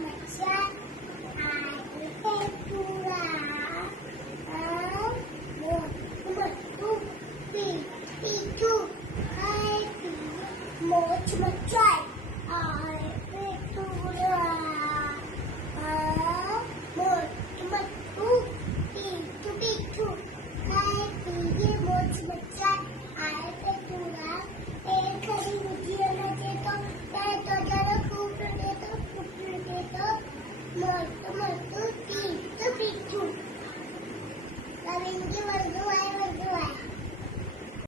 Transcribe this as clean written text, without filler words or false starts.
मच्छा I तुला मोठू पिटू I मोच मच्छा I तुला मोठू पिटू आय तुझे मोच मच्छा आय तुला एक खरी बुद्धियाला देतो त्या तोंडाला खूप देतो मोठू पिटू पिटू रविंद्र